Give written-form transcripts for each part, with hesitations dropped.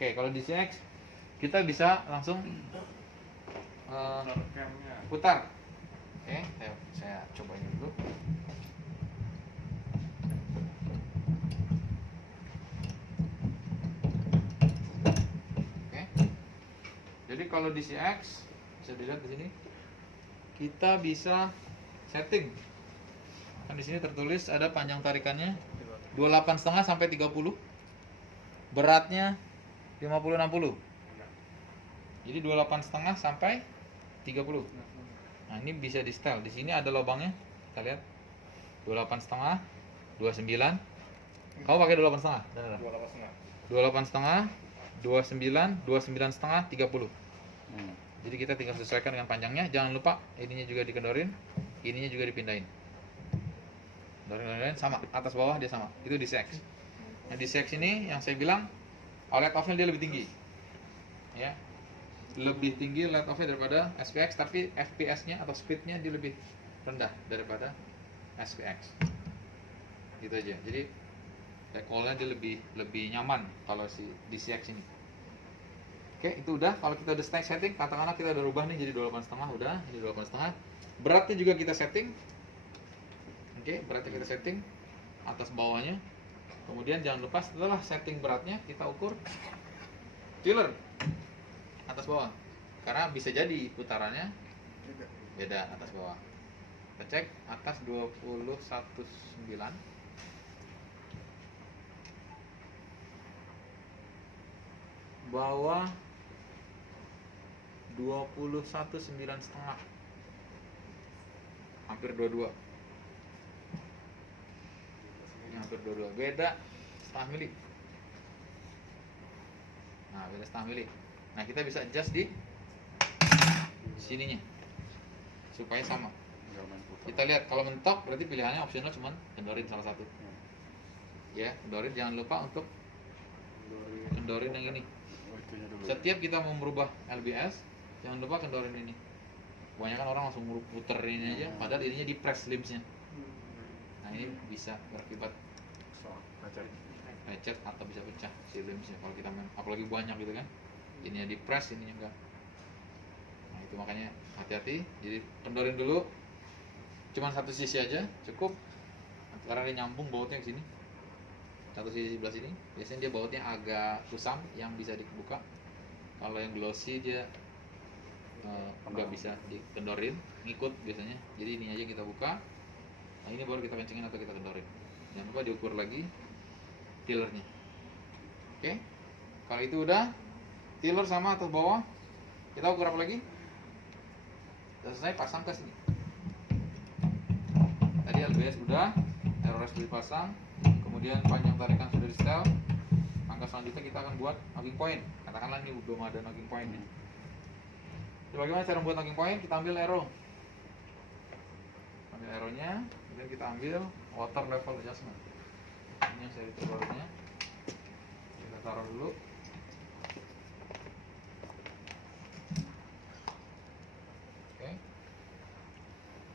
Oke, kalau di CX kita bisa langsung putar. Oke, saya coba ini dulu. Oke. Jadi kalau di CX bisa dilihat di sini kita bisa setting. Kan di sini tertulis ada panjang tarikannya 28,5 sampai 30. Beratnya 50-60. Jadi 28,5 sampai 30. Nah, ini bisa di setel. Di sini ada lubangnya. Kita lihat. 28,5, 29. Kamu pakai 28,5? 28,5, 29, 29,5, 30. Jadi kita tinggal sesuaikan dengan panjangnya. Jangan lupa ininya juga dikendorin, ininya juga dipindahin. Kendorin sama, atas bawah dia sama. Itu di CX. Nah, di CX ini yang saya bilang LED off-nya dia lebih tinggi. Ya. Lebih tinggi LED off-nya daripada SPX, tapi FPS-nya atau speed-nya dia lebih rendah daripada SPX. Gitu aja. Jadi recall-nya dia lebih nyaman kalau di CX ini. Oke, itu udah. Kalau kita udah setting, katakanlah kita udah rubah nih jadi 28,5, udah, jadi 28,5. Beratnya juga kita setting. Oke, beratnya kita setting atas bawahnya. Kemudian jangan lupa setelah setting beratnya kita ukur tiller atas bawah. Karena bisa jadi putarannya beda atas bawah. Kita cek atas 21,9. Bawah 21,9,5. Hampir 22. Ini hampir 22. Beda setengah mili. Nah, beda setengah mili. Nah, kita bisa adjust di sininya supaya sama. Kita lihat kalau mentok berarti pilihannya opsional cuma kendorin salah satu. Ya, kendorin, jangan lupa untuk kendorin yang ini. Setiap kita mau merubah LBS, jangan lupa kendorin ini. Kebanyakan orang langsung puter ini aja, padahal ininya di press limbsnya. Nah, ini bisa berakibat lecet atau bisa pecah si limbsnya kalau kita main, apalagi banyak gitu kan. Ininya di press, ininya enggak. Nah, itu makanya hati-hati. Jadi kendorin dulu, cuman satu sisi aja cukup, karena dia nyambung bautnya ke sini. Satu sisi sebelah sini, biasanya dia bautnya agak kusam yang bisa dibuka. Kalau yang glossy dia nggak bisa dikendorin, ngikut biasanya. Jadi ini aja kita buka. Nah, ini baru kita kencengin atau kita kendorin. Jangan lupa diukur lagi tillernya. Oke, kalau itu udah tiller sama atas bawah, kita ukur apa lagi? Sudah selesai, pasang ke sini. Tadi LBS udah, ROS sudah dipasang, kemudian panjang tarikan sudah di setel. Langkah selanjutnya kita akan buat knocking point. Katakanlah ini belum ada knocking point-nya. Jadi bagaimana cara membuat knocking point? Kita ambil arrow. Ambil arrow-nya, kemudian kita ambil water level adjustment. Ini yang seri terbarunya. Kita taruh dulu. Oke.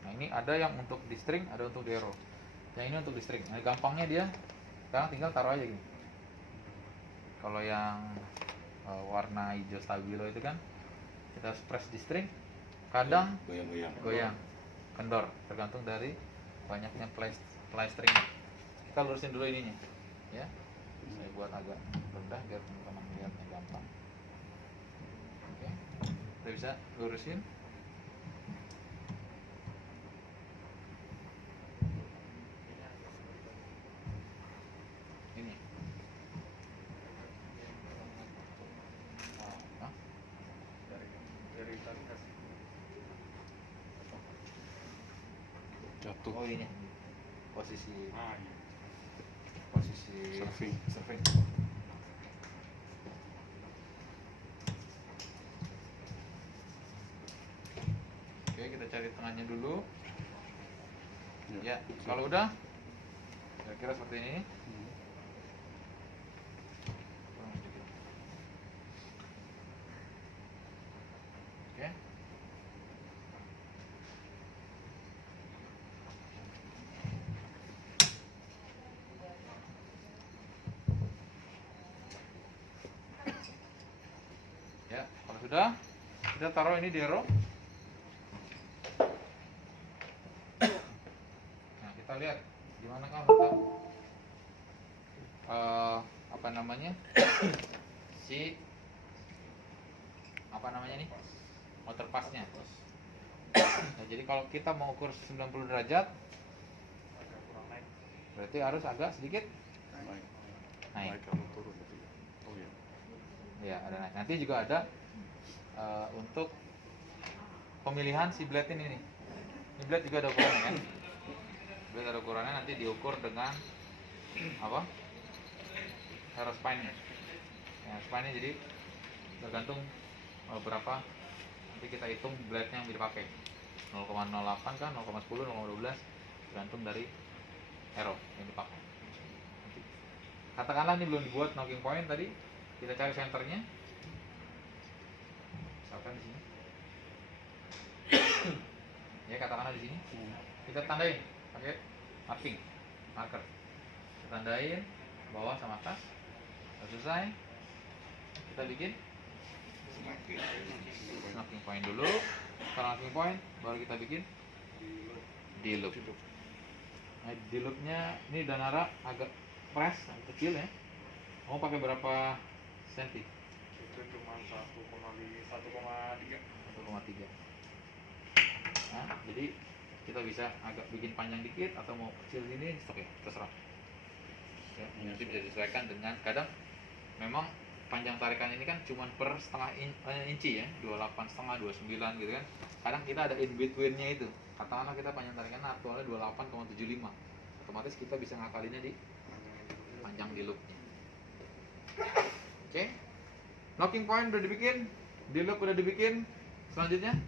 Nah, ini ada yang untuk di string, ada untuk di arrow. Yang ini untuk di string. Nah, gampangnya dia sekarang tinggal taruh aja gini. Kalau yang warna hijau stabilo itu kan kita press di string, kadang goyang, kendor, tergantung dari banyaknya play string. Kita lurusin dulu ininya, ya. Saya buat agak rendah biar teman-teman lihatnya gampang. Oke, kita bisa lurusin. Ini. Jatuh. Oh, ini posisi surfing. Oke, kita cari tengahnya dulu. Ya, kalau udah kira-kira seperti ini. Oke. Ya, kalau sudah, kita taruh ini di arrow. Nah, kita lihat gimana kan letak apa namanya si apa namanya nih motor pasnya. Nah, jadi kalau kita mau ukur 90 derajat, berarti harus agak sedikit naik. Kalau turun. Oh iya. Ya, ada naik. Nanti juga ada untuk pemilihan si blade ini nih. Ini blade juga ada ukurannya kan? Blade ada ukurannya, nanti diukur dengan apa? Hero spine-nya. Ya, spine-nya jadi tergantung berapa nanti kita hitung blade-nya yang dipakai. 0,08 kan, 0,10, 0,12 tergantung dari hero yang dipakai. Nanti, katakanlah ini belum dibuat knocking point tadi, kita cari senternya. Misalkan di sini. Ya, katakanlah di sini. Kita tandain pakai marker. Kita tandain bawah sama atas. Sudah selesai. Kita bikin knocking point dulu. Setelah knocking point baru kita bikin D-loop. Nah, D-loopnya ini Danara agak press kecil ya. Mau pakai berapa senti? Itu cuma 1,3. 1,3. Nah, jadi kita bisa agak bikin panjang dikit atau mau kecil sini, oke, terserah. Ya, nanti bisa disesuaikan dengan kadang memang panjang tarikan ini kan cuma per setengah inci ya, 28,5, 29 gitu kan. Kadang kita ada in between-nya itu. Katakanlah kita panjang tarikan aktualnya 28,75. Otomatis kita bisa ngakalinnya di panjang di loop-nya. Oke. Knocking point udah dibikin, di loop udah dibikin. Selanjutnya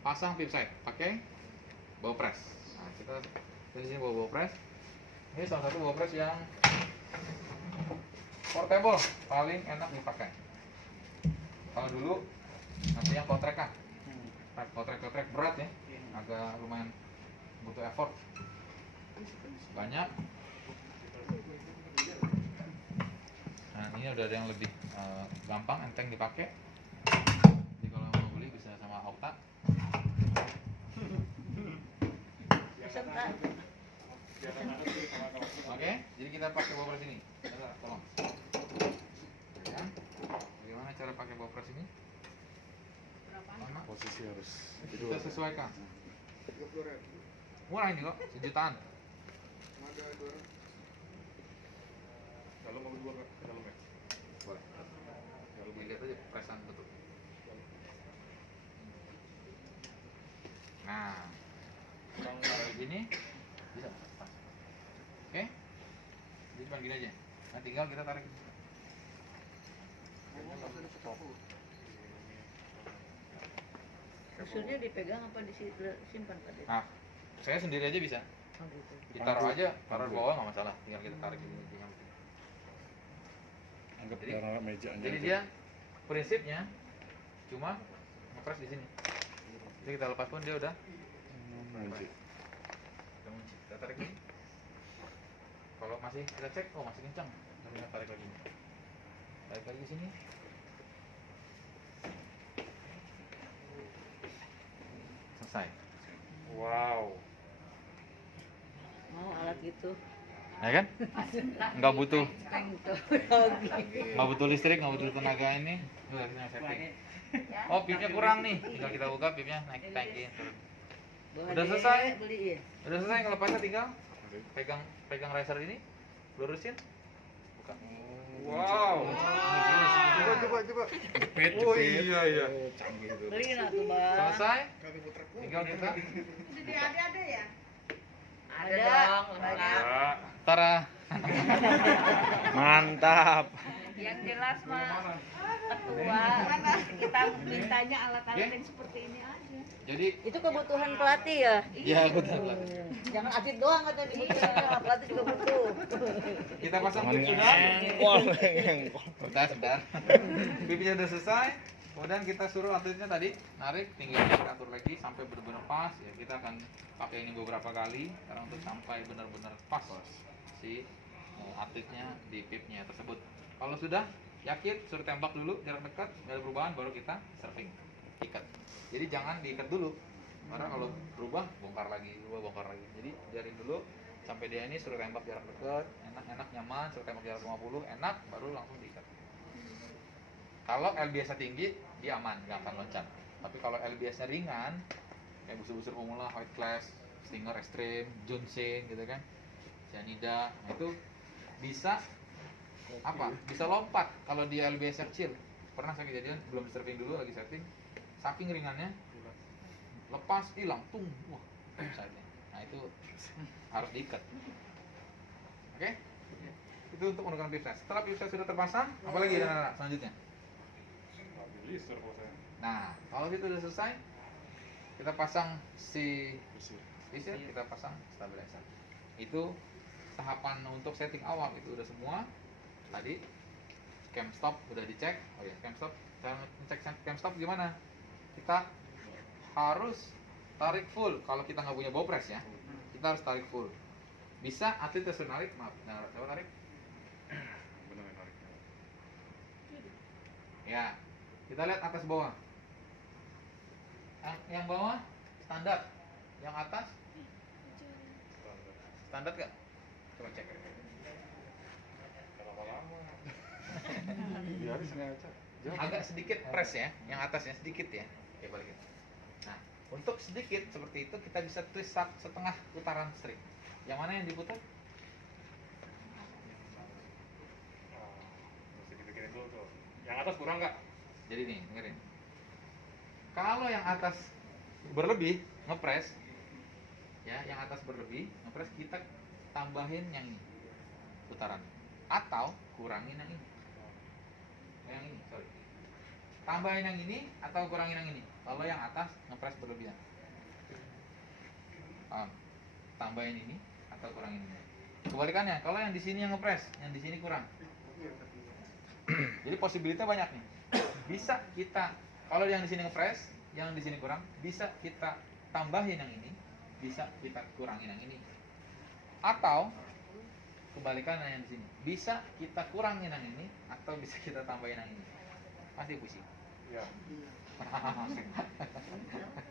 pasang pip side pakai bow press. Nah, kita di sini bow press. Ini salah satu bow press yang portable, paling enak dipakai. Kalau dulu nanti yang kotrek kan, kotrek berat ya, agak lumayan butuh effort banyak. Nah, ini udah ada yang lebih gampang, enteng dipakai. Jadi kalau mau beli bisa sama Okta. Oke, jadi kita pakai bow press ini. Tolong. Ya. Bagaimana cara pakai bow press ini? Posisi harus Kita sesuaikan. Murah ini kok, sejutaan. Kalau mau dua ke dalam ya. Boleh. Kalau dilihat aja presan betul. Nah, kalau kayak gini bisa pas. Oke? Jadi cuma gini aja. Nah, tinggal kita tarik. Usulnya dipegang apa disimpan tadi? Nah, saya sendiri aja bisa. Oh gitu. Ditaruh aja, taruh di bawah nggak masalah. Tinggal kita tarik ini, tinggal. Anggap Jadi- darah mejanya. Jadi itu. dia prinsipnya cuma ngepres di sini. Jadi kita lepas pun dia udah Kunci. kunci. Kita tarik ini. Kalau masih kita cek, oh masih kencang, kita tarik lagi. Tarik lagi ke sini. Selesai. Wow. Mau alat gitu. Ya kan? Nggak butuh, Teknologi. nggak butuh listrik, nggak butuh tenaga ini. Udah kita setting. Oh, pipnya kurang nih. Tinggal kita buka pipnya, naikin turun. Udah selesai? Beliin. Udah selesai, ngelepasnya tinggal pegang riser ini, lurusin, buka. Wow. Coba. Jepit. Oh iya iya. Canggih itu. Beliin atuh, Bang. Selesai, tinggal kita Ada dong, lengkap. tara. Mantap. Yang jelas mah ketua kita mintanya alat-alat yang seperti ini aja. Jadi, Itu kebutuhan pelatih ya? ya betul. Jangan atlet doang katanya dibutuhin, pelatih juga butuh. Kita pasang pip sudah. Engkol. Sebentar. Pipnya udah selesai. Kemudian kita suruh atletnya tadi narik, tinggal kita atur lagi sampai benar-benar pas. Ya, kita akan pakai ini beberapa kali karena untuk sampai benar-benar pas si atletnya di pipnya tersebut. Kalau sudah yakin, suruh tembak dulu jarak dekat, nggak ada perubahan, baru kita surfing, ikat. Jadi jangan diikat dulu, karena kalau berubah bongkar lagi, jadi biarin dulu sampai dia ini suruh tembak jarak dekat, enak nyaman, suruh tembak jarak 50 enak, baru langsung diikat. Kalau LBS-nya tinggi dia aman, nggak akan loncat. Tapi kalau LBS-nya ringan kayak busur-busur pemula, white class, stinger extreme, Johnson gitu kan, cyanida, nah itu bisa bisa lompat kalau dia LBS kecil. Pernah saya kejadian belum surfing dulu, lagi setting, saking ringannya lepas hilang tung, wah sayangnya. Nah itu harus diikat. Oke? Itu untuk menggunakan pipset. Setelah pipset sudah terpasang, apalagi selanjutnya? Stabilizer kalau saya. Nah kalau itu sudah selesai, kita pasang si stabilizer, kita pasang stabilizer. Itu tahapan untuk setting awal itu udah semua. Tadi cam stop udah dicek. Oh ya, cam stop. Cara ngecek cam stop gimana? Kita harus tarik full. Kalau kita nggak punya bow press ya, kita harus tarik full. Bisa atlet terus narik, maaf. Nah, coba tarik. Benar nariknya. Ya, kita lihat atas bawah. Yang bawah standar, yang atas standar gak? Coba cek. Lama-lama. Biarin sengaja. Agak sedikit press ya, yang atasnya sedikit ya. Oke, balikin. Nah, untuk sedikit seperti itu kita bisa twist setengah putaran string. Yang mana yang diputar? Mesti dipikirin dulu tuh. Yang atas kurang nggak? Jadi nih, dengerin. Kalau yang atas berlebih ngepres, ya, yang atas berlebih ngepres, kita tambahin yang ini putaran, atau kurangin yang ini. Yang ini, sorry. Tambahin yang ini atau kurangin yang ini. Kalau yang atas ngepres berlebihan. Paham? Tambahin ini atau kurangin ini. Kebalikannya, kalau yang di sini yang ngepres, yang di sini kurang. Jadi possibility banyak nih. Bisa kita, kalau yang di sini ngepres, yang di sini kurang, bisa kita tambahin yang ini, bisa kita kurangin yang ini. Atau kebalikannya yang di sini, bisa kita kurangin yang ini atau bisa kita tambahin yang ini. Pasti pusing. Iya.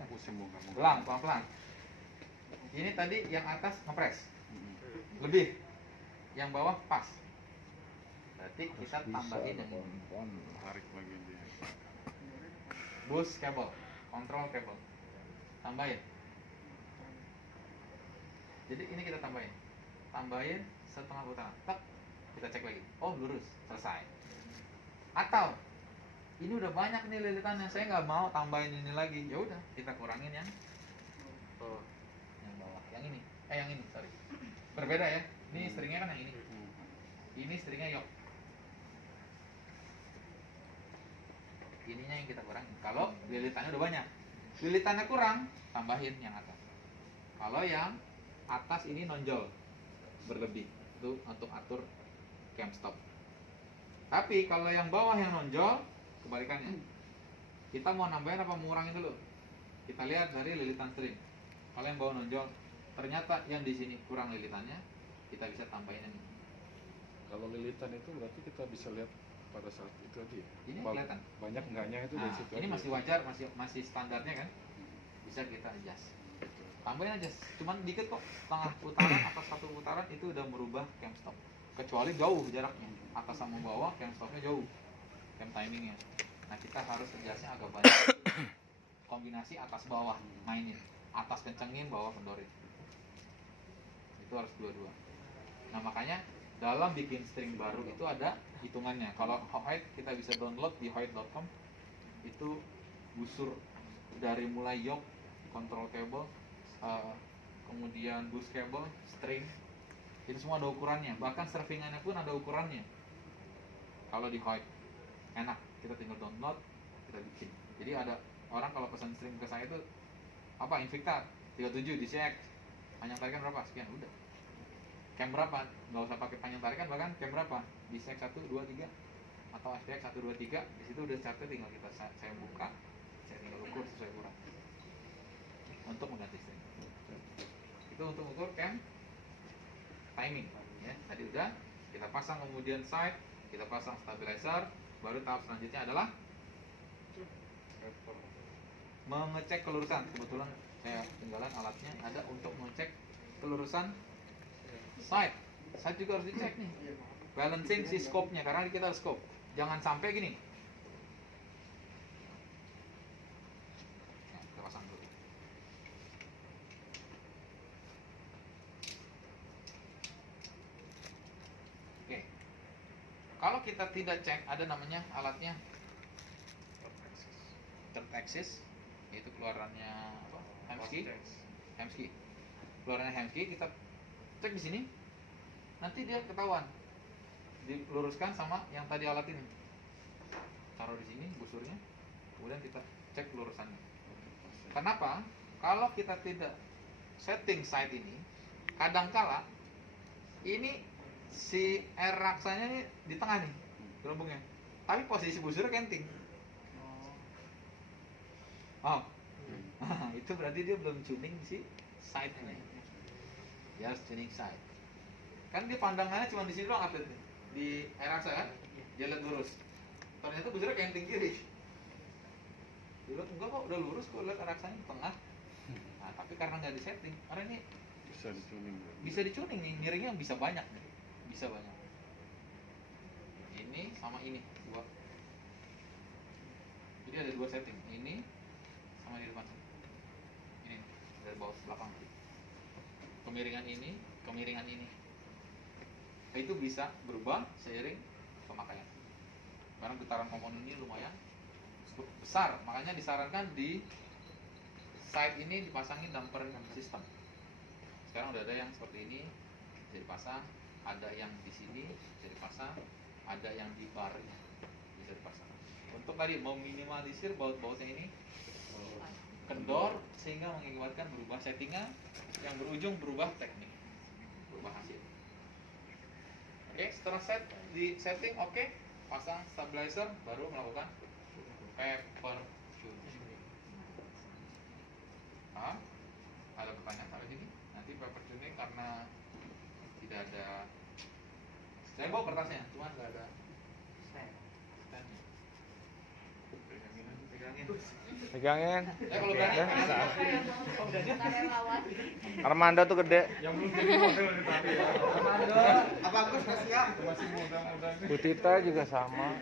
Pusing bukan. Pelan-pelan. Ini tadi yang atas ngepres lebih, yang bawah pas. Berarti kita tambahin yang ini. Tarik lagi dia. Boost cable, control cable, tambahin. Jadi ini kita tambahin setengah putaran. Tak, kita cek lagi. Oh lurus, selesai. Atau ini udah banyak nih lilitannya, saya nggak mau tambahin ini lagi. Ya udah, kita kurangin yang bawah, yang ini. Yang ini, sorry. Berbeda ya. Ini stringnya kan yang ini. Ini stringnya yok. Ininya yang kita kurangin. Kalau lilitannya udah banyak, lilitannya kurang, tambahin yang atas. Kalau yang atas ini nonjol berlebih, itu untuk atur cam stop. Tapi kalau yang bawah yang nonjol, kebalikannya. Kita mau nambahin apa mengurangin dulu? Kita lihat dari lilitan string. Kalau yang bawah nonjol, ternyata yang di sini kurang lilitannya, kita bisa tambahin ini. Kalau lilitan itu berarti kita bisa lihat pada saat itu aja ya? Ini kelihatan. Banyak enggaknya itu Nah, dari situ ini aja. masih wajar, masih standarnya kan? Bisa kita adjust. Tambahin aja, cuman dikit kok, setengah putaran atau satu putaran itu udah merubah cam stop. Kecuali jauh jaraknya, atas sama bawah cam stopnya jauh, cam timingnya. Nah kita harus adjustnya agak banyak. Kombinasi atas bawah mainin, atas kencengin, bawah kendorin. Itu harus dua-dua. Nah makanya dalam bikin string baru itu ada hitungannya. Kalau Hoyt kita bisa download di hoyt.com. Itu busur dari mulai yoke, control cable, kemudian boost cable, string, itu semua ada ukurannya. Bahkan surfingannya pun ada ukurannya. Kalau di Hoyt enak, kita tinggal download, kita bikin. Jadi ada orang kalau pesan string ke saya itu apa, Invicta 37 di CX, panjang tarikan berapa, sekian, udah. Cam berapa, nggak usah pakai panjang tarikan, bahkan cam berapa di CX 1, 2, 3 atau SPX 1, 2, 3, di situ udah chartnya, tinggal saya buka, saya tinggal ukur sesuai ukuran untuk mengganti string. Itu untuk ukur cam timing ya. Tadi udah kita pasang, kemudian side kita pasang stabilizer. Baru tahap selanjutnya adalah mengecek kelurusan. Kebetulan saya tinggalan alatnya ada untuk mengecek kelurusan side. Side juga harus dicek nih. Balancing si scope-nya, karena kita harus scope. Jangan sampai gini. Nah, kita pasang dulu. Oke. Kalau kita tidak cek, ada namanya alatnya third axis, yaitu keluarannya apa? Hemsky. Keluarannya Hemsky kita cek di sini. Nanti dia ketahuan. Diluruskan sama yang tadi alat ini. Taruh di sini busurnya. Kemudian kita cek lurusannya. Kenapa? Kalau kita tidak setting side ini, kadangkala ini si air raksanya ini di tengah nih, gelembungnya. Tapi posisi busurnya kenting. Oh, itu berarti dia belum tuning si side ini. Dia harus tuning side. Kan dia pandangannya cuma di sini doang atletnya. Di air raksa kan, dia lihat lurus. Ternyata busurnya kenting kiri. Dia lihat enggak kok, udah lurus kok, lihat air raksanya di tengah. Nah, tapi karena nggak disetting, karena ini bisa dicuning nih, miringnya bisa banyak nih, bisa banyak. Ini sama ini dua. Jadi ada dua setting, ini sama di depan. Ini dari bawah ke belakang. Kemiringan ini. Itu bisa berubah seiring pemakaian. Karena getaran komponen ini lumayan besar, makanya disarankan di side ini dipasangin damper system. Sekarang udah ada yang seperti ini bisa dipasang, ada yang di sini bisa dipasang, ada yang di bar bisa dipasang. Untuk tadi meminimalisir baut-bautnya ini kendor sehingga mengakibatkan berubah settingnya yang berujung berubah teknik, berubah hasil. Oke, setelah di setting oke, pasang stabilizer baru melakukan paper tuning. Ada pertanyaan sampai sini? Nanti paper tuning karena tidak ada, saya bawa kertasnya, cuma nggak ada stand-nya. Pegangin. Kalau berani, Armando tuh gede. Yang belum jadi model dari tadi ya. apa Agus masih siap? Masih muda-muda. Bu Tita juga sama.